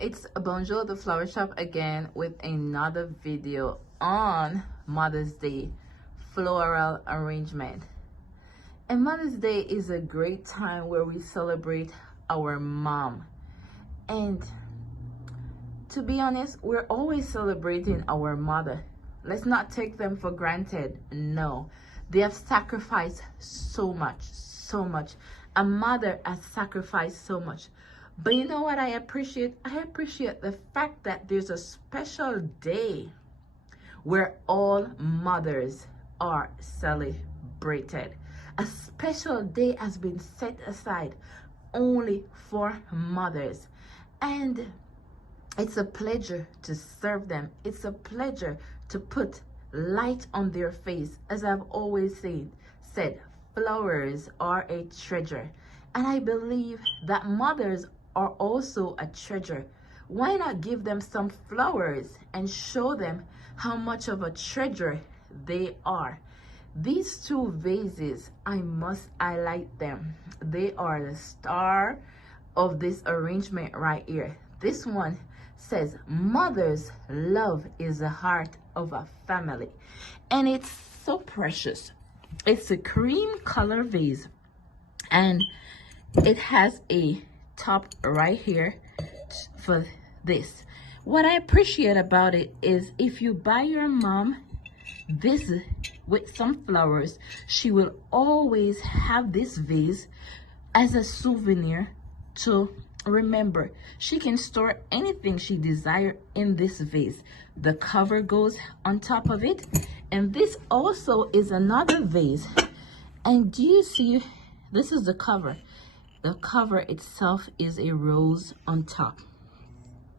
It's Bonjour the Flower Shop again with another video on Mother's Day floral arrangement. And Mother's Day is a great time where we celebrate our mom. And to be honest, we're always celebrating our mother. Let's not take them for granted. No, they have sacrificed so much, so much. A mother has sacrificed so much. But you know what I appreciate? I appreciate the fact that there's a special day where all mothers are celebrated. A special day has been set aside only for mothers. And it's a pleasure to serve them. It's a pleasure to put light on their face. As I've always said, flowers are a treasure. And I believe that mothers are also a treasure. Why not give them some flowers and show them how much of a treasure they are? These two vases, I must highlight them. They are the star of this arrangement right here. This one says, "Mother's love is the heart of a family." And it's so precious. It's a cream color vase, and it has a top right here for this. What I appreciate about it is if you buy your mom this with some flowers, she will always have this vase as a souvenir to remember. She can store anything she desires in this vase. The cover goes on top of it, and this also is another vase. And do you see, this is the cover. The cover itself is a rose on top.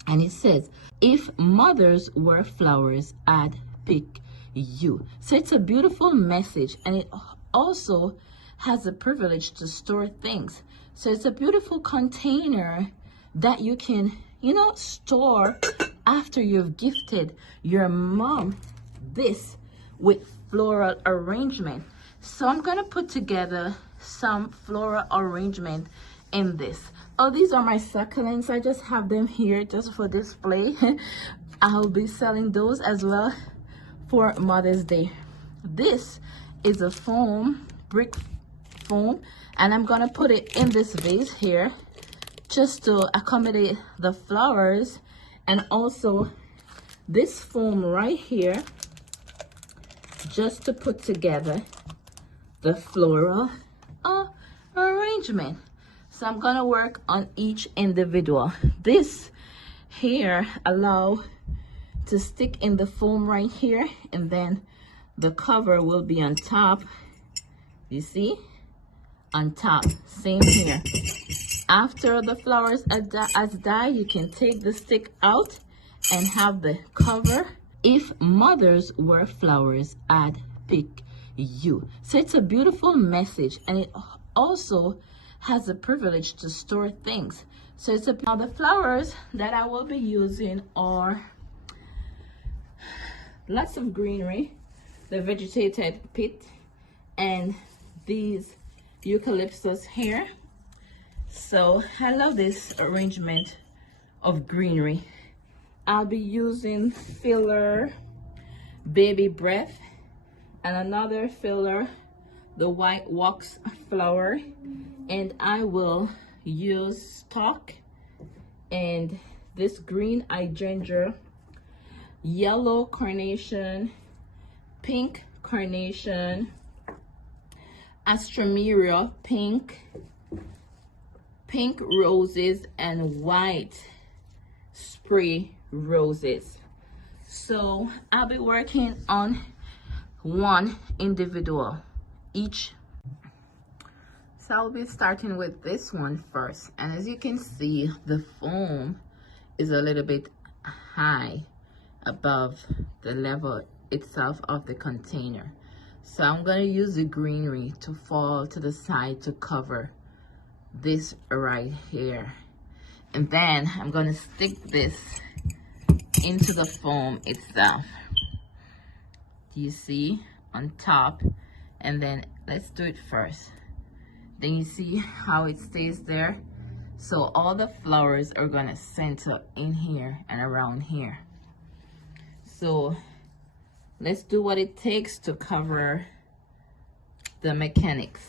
And it says, "If mothers were flowers, I'd pick you." So it's a beautiful message, and it also has the privilege to store things. So it's a beautiful container that you can, store after you've gifted your mom this with floral arrangement. So I'm gonna put together some floral arrangement in this. Oh, these are my succulents. I just have them here just for display. I'll be selling those as well for Mother's Day. This is a foam, brick foam, and I'm gonna put it in this vase here just to accommodate the flowers, and also this foam right here just to put together the floral arrangement. So I'm gonna work on each individual. This here allow to stick in the foam right here, and then the cover will be on top. You see, on top, same here. After the flowers has died, you can take the stick out and have the cover. "If mothers were flowers, I'd pick you." So it's a beautiful message, and it also has the privilege to store things. So now the flowers that I will be using are lots of greenery, the vegetated pit, and these eucalyptus here. So I love this arrangement of greenery. I'll be using filler baby breath, and another filler, the white wax flower, and I will use stock and this green hydrangea, yellow carnation, pink carnation, astrameria pink roses, and white spray roses. So I'll be working on one individual each. So I'll be starting with this one first, and as you can see, the foam is a little bit high above the level itself of the container. So I'm going to use the greenery to fall to the side to cover this right here, and then I'm going to stick this into the foam itself. Do you see, on top? And then let's do it first. Then you see how it stays there. So all the flowers are gonna center in here and around here. So let's do what it takes to cover the mechanics.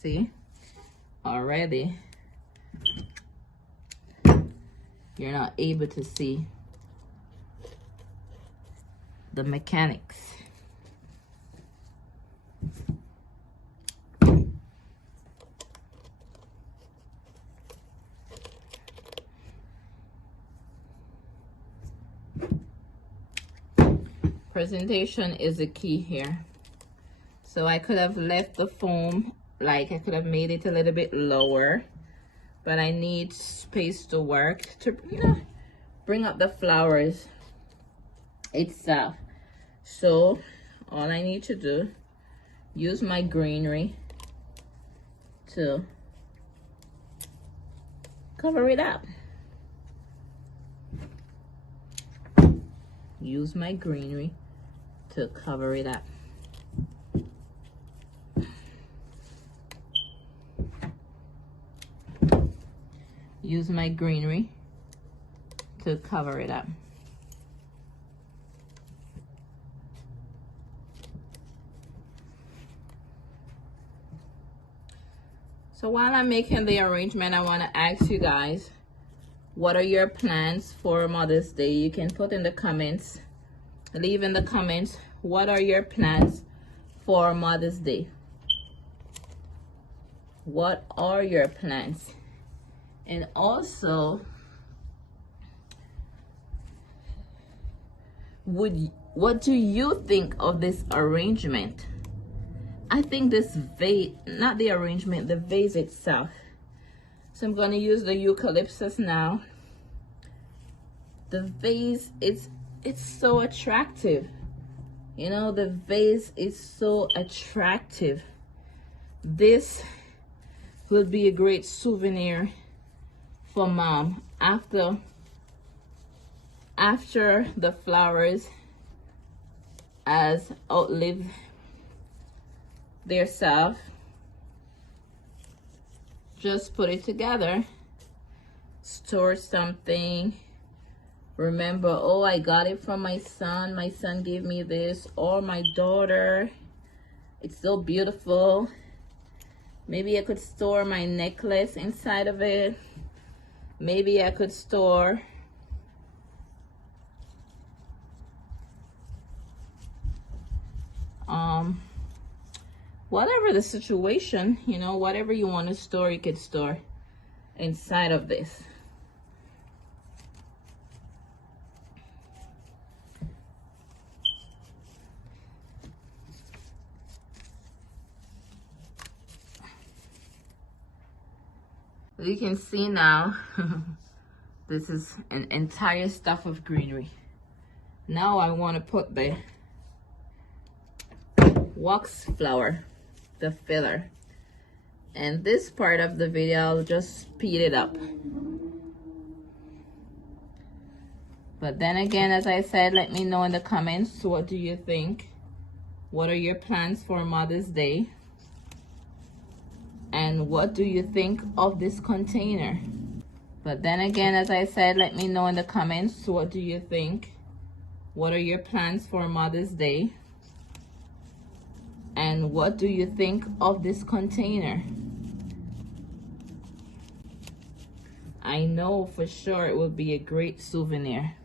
See, already you're not able to see the mechanics. Presentation is the key here. So I could have left the foam, like I could have made it a little bit lower, but I need space to work to, you know, bring up the flowers itself. So all I need to do, use my greenery to cover it up. Use my greenery to cover it up. Use my greenery to cover it up. So while I'm making the arrangement, I want to ask you guys, what are your plans for Mother's Day? You can put in the comments, leave in the comments, what are your plans for Mother's Day? What are your plans? And also, what do you think of this arrangement? I think this vase, not the arrangement, the vase itself. So I'm going to use the eucalyptus now. The vase, it's so attractive. You know, the vase is so attractive. This would be a great souvenir for mom after the flowers has outlived their self. Just put it together, store something, remember, oh, I got it from my son gave me this, or my daughter, it's so beautiful. Maybe I could store my necklace inside of it. Maybe I could store whatever the situation, you know, whatever you want to store, you could store inside of this. You can see now, this is an entire stuff of greenery. Now I want to put the wax flower, the filler. And this part of the video, I'll just speed it up. But then again, as I said, let me know in the comments, what do you think? What are your plans for Mother's Day? And what do you think of this container? But then again, as I said, let me know in the comments, what do you think? What are your plans for Mother's Day? And what do you think of this container? I know for sure it will be a great souvenir.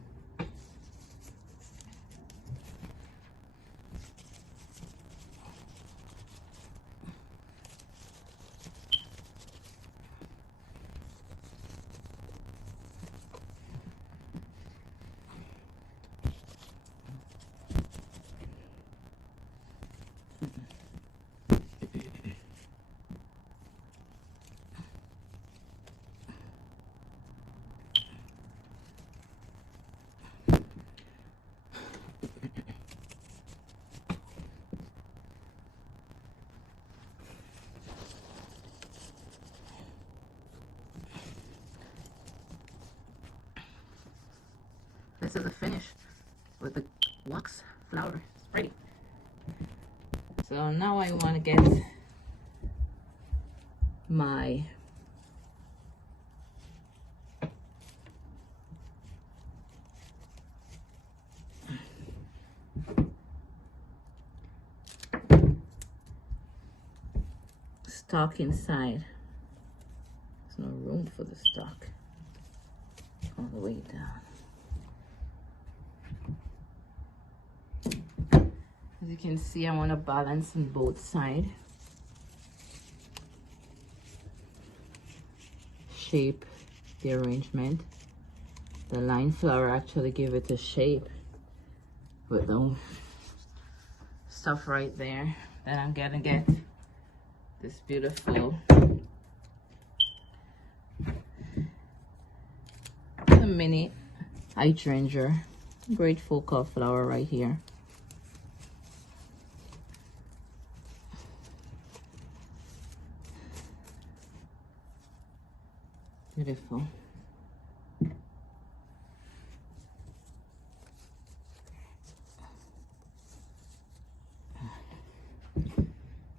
This is the finish with the wax flower. It's pretty. So now I want to get my stock inside. There's no room for the stock all the way down. As you can see, I want to balance on both sides. Shape the arrangement. The line flower actually give it a shape with the stuff right there. Then I'm gonna get this beautiful mini hydrangea, great focal flower right here. Beautiful.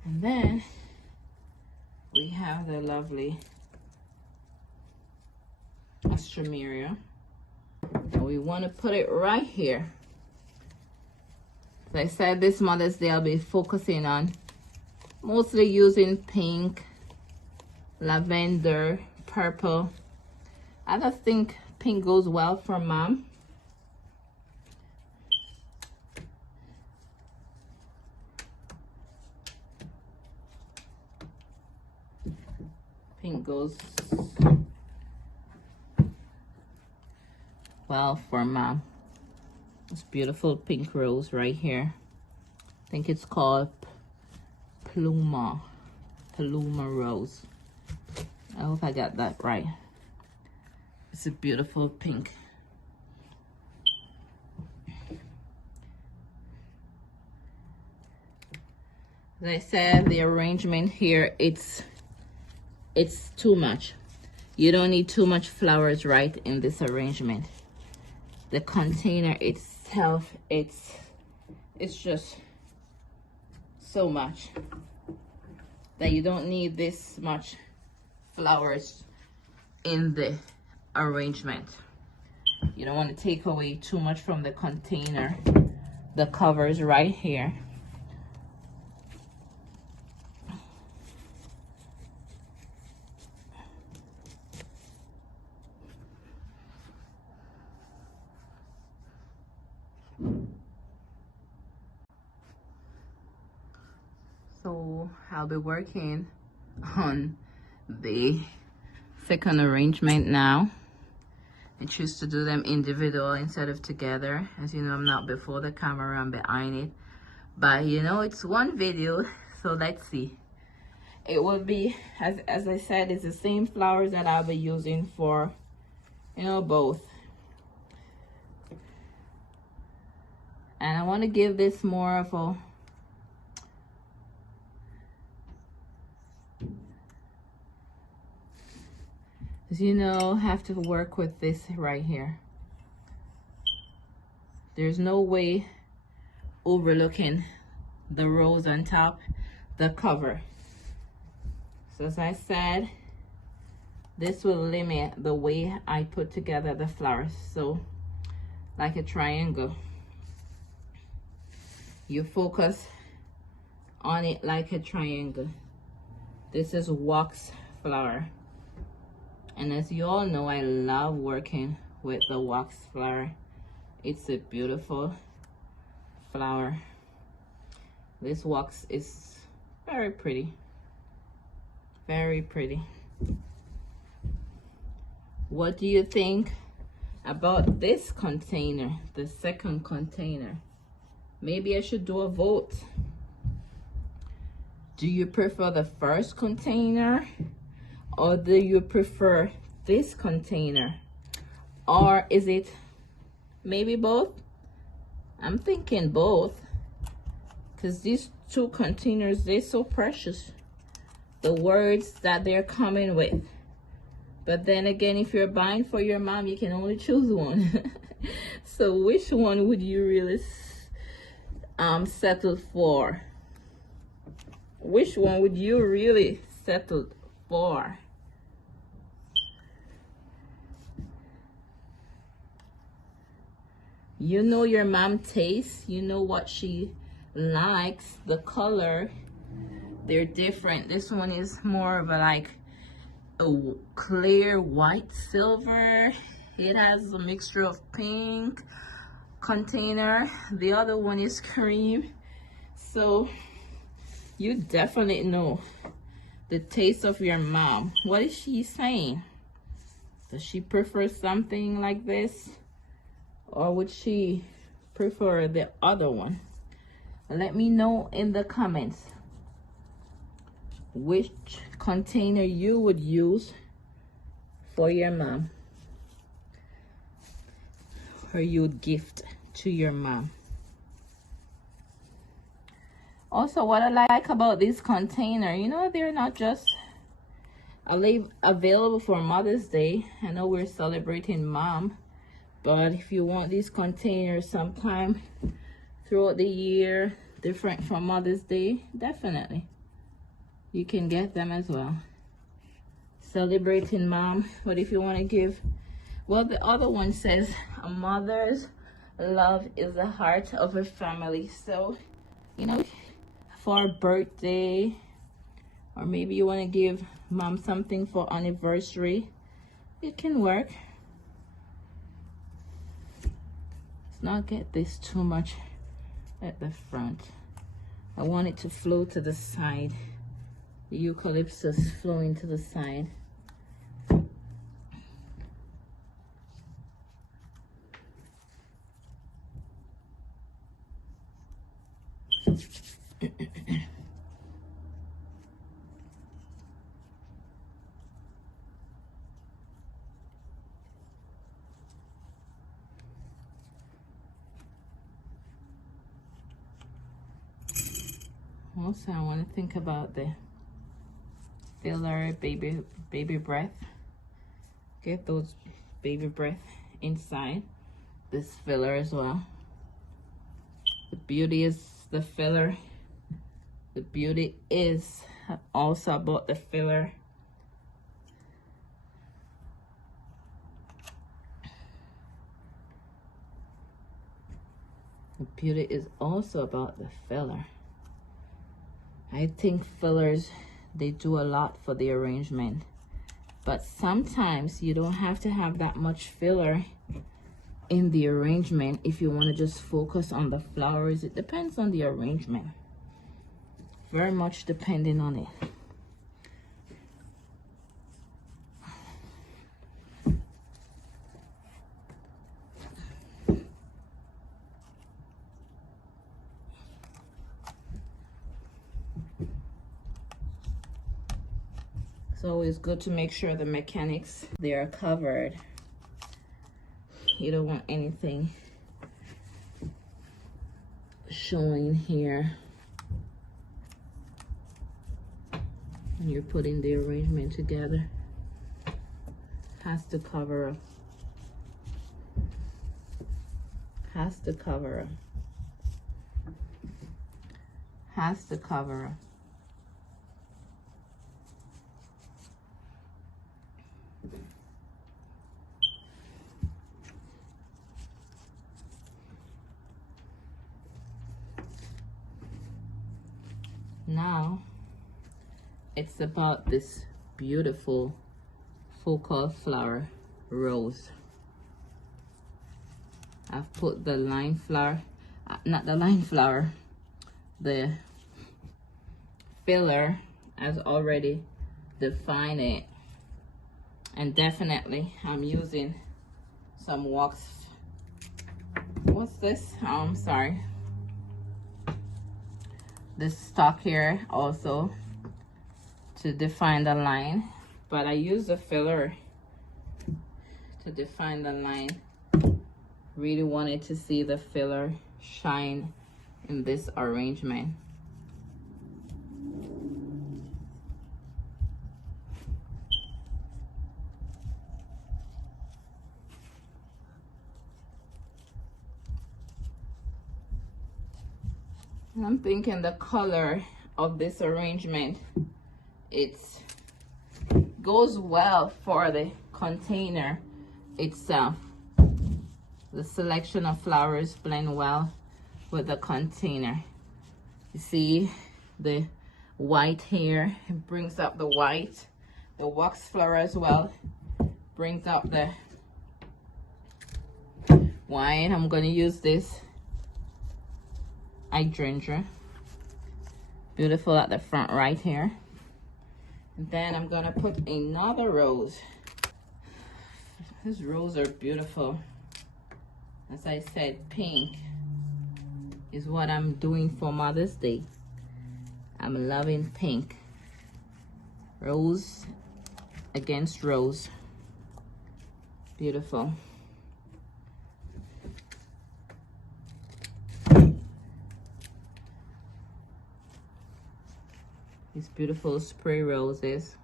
And then we have the lovely Astromeria. And we want to put it right here. As I said, this Mother's Day I'll be focusing on mostly using pink, lavender, purple. I just think pink goes well for Mom. Pink goes well for Mom. This beautiful pink rose right here. I think it's called Paloma rose. I hope I got that right. It's a beautiful pink. As I said, the arrangement here, it's too much. You don't need too much flowers right in this arrangement. The container itself, it's just so much that you don't need this much flowers in the arrangement. You don't want to take away too much from the container. The covers right here. So I'll be working on the second arrangement now. I choose to do them individual instead of together. As you know, I'm not before the camera, I'm behind it. But you know, it's one video, so let's see. It will be, as I said, it's the same flowers that I'll be using for, you know, both. And I want to give this more of a as you know, have to work with this right here. There's no way overlooking the rose on top, the cover. So as I said, this will limit the way I put together the flowers. So like a triangle, you focus on it like a triangle. This is wax flower. And as you all know, I love working with the wax flower. It's a beautiful flower. This wax is very pretty. Very pretty. What do you think about this container, the second container? Maybe I should do a vote. Do you prefer the first container? Or do you prefer this container? Or is it maybe both? I'm thinking both, because these two containers, they're so precious. The words that they're coming with. But then again, if you're buying for your mom, you can only choose one. So which one would you really settle for? Which one would you really settle for? You know your mom tastes, you know what she likes, the color, they're different. This one is more of a like a clear white silver. It has a mixture of pink container. The other one is cream. So you definitely know the taste of your mom. What is she saying? Does she prefer something like this, or would she prefer the other one? Let me know in the comments which container you would use for your mom, or you would gift to your mom. Also, what I like about this container, you know, they're not just available for Mother's Day. I know we're celebrating mom, but if you want these containers sometime throughout the year, different from Mother's Day, definitely you can get them as well. Celebrating mom, but if you want to give, well, the other one says a mother's love is the heart of a family. So, you know, for a birthday, or maybe you want to give mom something for anniversary, it can work. Let's not get this too much at the front. I want it to flow to the side. The eucalyptus flowing to the side. Also, I want to think about the filler baby breath. Get those baby breath inside this filler as well. The beauty is the filler. The beauty is also about the filler. The beauty is also about the filler. I think fillers, they do a lot for the arrangement, but sometimes you don't have to have that much filler in the arrangement if you want to just focus on the flowers. It depends on the arrangement, very much depending on it. It's always good to make sure the mechanics, they are covered. You don't want anything showing here when you're putting the arrangement together. Has to cover up. Has to cover up. Has to cover up. Now it's about this beautiful focal flower rose. I've put the line flower, not the line flower, the filler has already defined it, and definitely I'm using some wax. What's this? Sorry. This stock here also to define the line, but I use the filler to define the line. Really wanted to see the filler shine in this arrangement. I'm thinking the color of this arrangement. It goes well for the container itself. The selection of flowers blend well with the container. You see the white here, it brings up the white. The wax flower as well brings up the white. I'm going to use this hydrangea. Beautiful at the front right here. And then I'm going to put another rose. These roses are beautiful. As I said, pink is what I'm doing for Mother's Day. I'm loving pink. Rose against rose. Beautiful. These beautiful spray roses.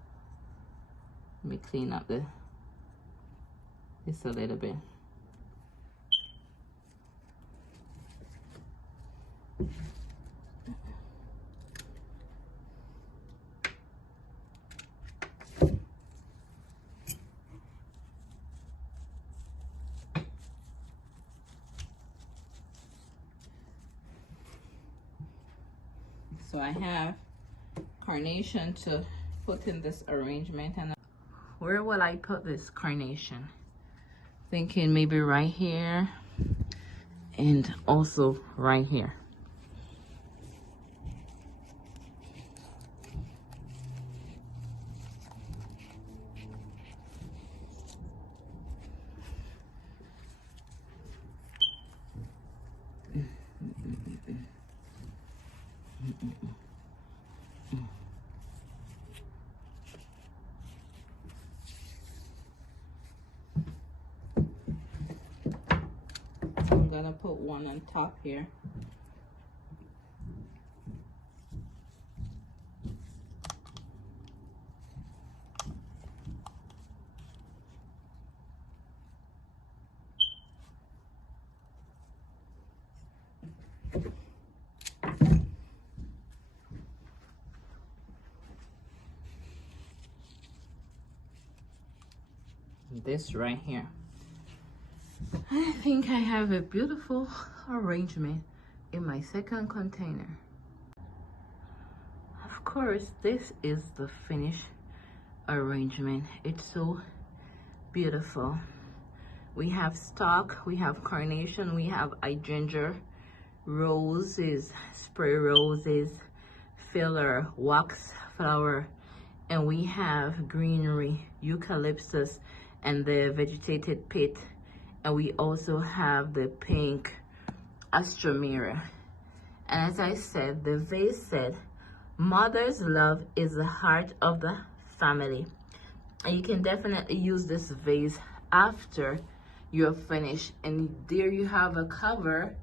Let me clean up this a little bit. So I have carnation to put in this arrangement. And where will I put this carnation? Thinking maybe right here and also right here. I'm gonna put one on top here. This right here. I think I have a beautiful arrangement in my second container. Of course, this is the finished arrangement. It's so beautiful. We have stock, we have carnation, we have hydrangea, roses, spray roses, filler, wax flower, and we have greenery, eucalyptus, and the vegetated pit, and we also have the pink astromera. And as I said, the vase said, mother's love is the heart of the family. And you can definitely use this vase after you're finished. And there you have a cover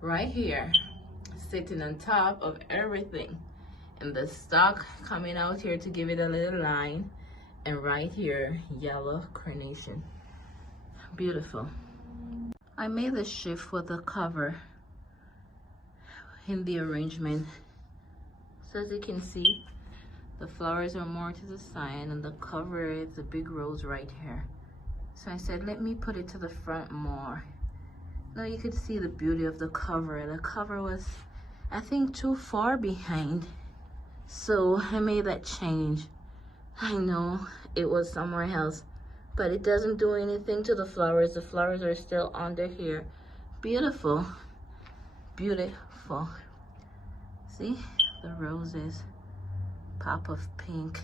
right here sitting on top of everything, and the stock coming out here to give it a little line, and right here yellow carnation. Beautiful. I made a shift with the cover in the arrangement, so as you can see the flowers are more to the side and the cover is a big rose right here. So I said, let me put it to the front more. Now you could see the beauty of the cover. The cover was, I think, too far behind, so I made that change. I know it was somewhere else, but it doesn't do anything to the flowers. The flowers are still under here. Beautiful, beautiful. See the roses, pop of pink,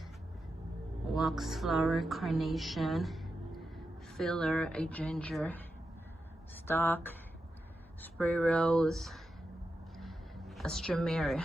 wax flower, carnation, filler, hydrangea, stock, spray rose, astromera.